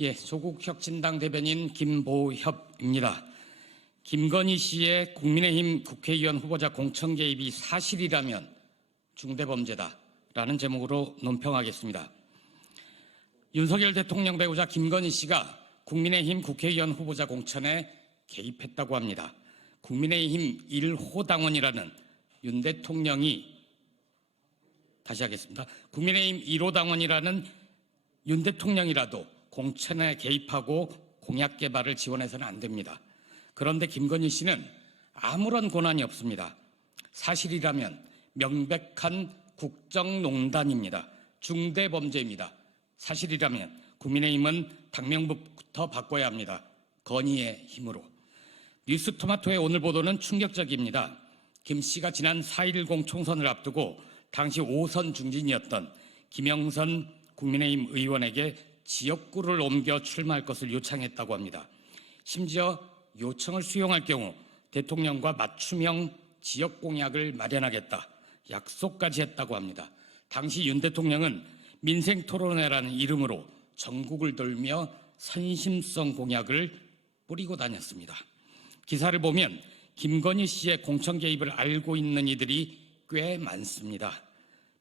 조국혁신당 대변인 김보협입니다. 김건희 씨의 국민의힘 국회의원 후보자 공천 개입이 사실이라면 중대범죄다라는 제목으로 논평하겠습니다. 윤석열 대통령 배우자 김건희 씨가 국민의힘 국회의원 후보자 공천에 개입했다고 합니다. 국민의힘 1호 당원이라는 윤 대통령이 국민의힘 1호 당원이라는 윤 대통령이라도 공천에 개입하고 공약 개발을 지원해서는 안 됩니다. 그런데 김건희 씨는 아무런 권한이 없습니다. 사실이라면 명백한 국정농단입니다. 중대범죄입니다. 사실이라면 국민의힘은 당명부터 바꿔야 합니다. 건의의 힘으로. 뉴스토마토의 오늘 보도는 충격적입니다. 김 씨가 지난 4.10 총선을 앞두고 당시 5선 중진이었던 김영선 국민의힘 의원에게 지역구를 옮겨 출마할 것을 요청했다고 합니다. 심지어 요청을 수용할 경우 대통령과 맞춤형 지역 공약을 마련하겠다 약속까지 했다고 합니다. 당시 윤 대통령은 민생토론회라는 이름으로 전국을 돌며 선심성 공약을 뿌리고 다녔습니다. 기사를 보면 김건희 씨의 공천 개입을 알고 있는 이들이 꽤 많습니다.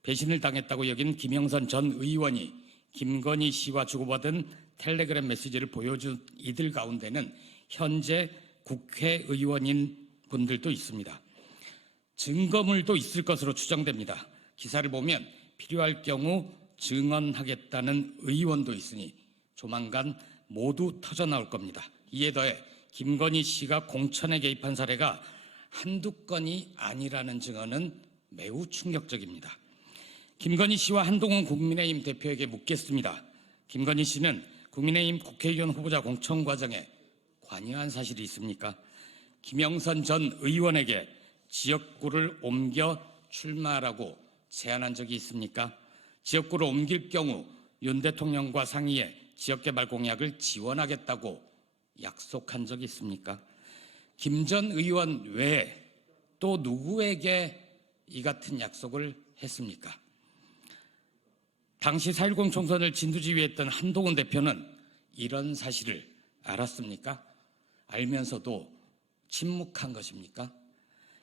배신을 당했다고 여긴 김영선 전 의원이 김건희 씨와 주고받은 텔레그램 메시지를 보여준 이들 가운데는 현재 국회의원인 분들도 있습니다. 증거물도 있을 것으로 추정됩니다. 기사를 보면 필요할 경우 증언하겠다는 의원도 있으니 조만간 모두 터져나올 겁니다. 이에 더해 김건희 씨가 공천에 개입한 사례가 한두 건이 아니라는 증언은 매우 충격적입니다. 김건희 씨와 한동훈 국민의힘 대표에게 묻겠습니다. 김건희 씨는 국민의힘 국회의원 후보자 공천 과정에 관여한 사실이 있습니까? 김영선 전 의원에게 지역구를 옮겨 출마하라고 제안한 적이 있습니까? 지역구를 옮길 경우 윤 대통령과 상의해 지역개발 공약을 지원하겠다고 약속한 적이 있습니까? 김 전 의원 외에 또 누구에게 이 같은 약속을 했습니까? 당시 4.10 총선을 진두지휘했던 한동훈 대표는 이런 사실을 알았습니까? 알면서도 침묵한 것입니까?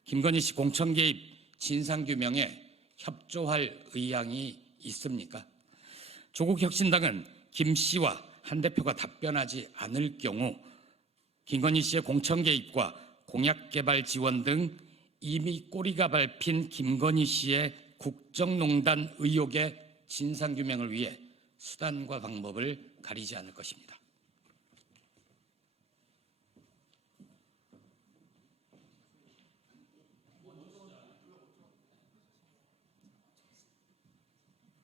김건희 씨 공천 개입 진상규명에 협조할 의향이 있습니까? 조국혁신당은 김 씨와 한 대표가 답변하지 않을 경우 김건희 씨의 공천 개입과 공약 개발 지원 등 이미 꼬리가 밟힌 김건희 씨의 국정농단 의혹의 진상규명을 위해 수단과 방법을 가리지 않을 것입니다.